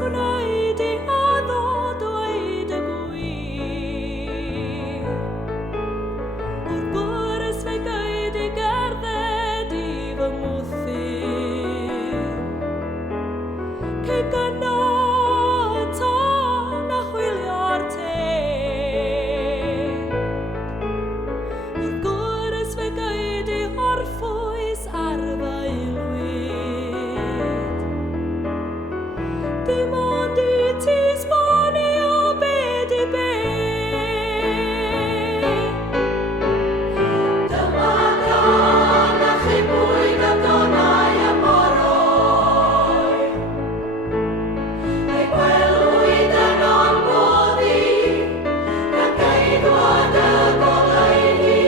gwneud I addo dweud y gwir. O'r gwrs fe gyd I gerdded I fy mwthyn. Cyn gynno ton a hwylio'r te. O'r gwrs fe gyd I orffwys ar fy ilwyd. Dim ond I tismonio beth I beth. Dyma gan a chi bwyd a donau y moroi. Ei gwelwyd yn onboddi, gan geidwad y goleuni.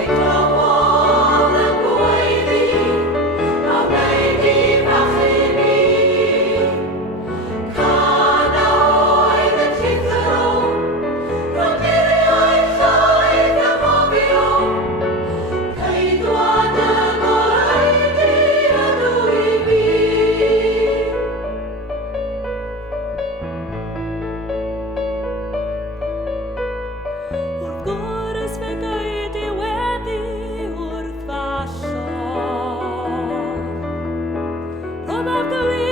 Ei clywodd yn gweiddi, a wneud I fachu ni. Can a oedd yn llithro, rhwng miriau llaeth a mofio. Ceidwad y goleuni ydw I fi. O'r gwrs fe gyd I weddi wrth fasio. Roedd ar glir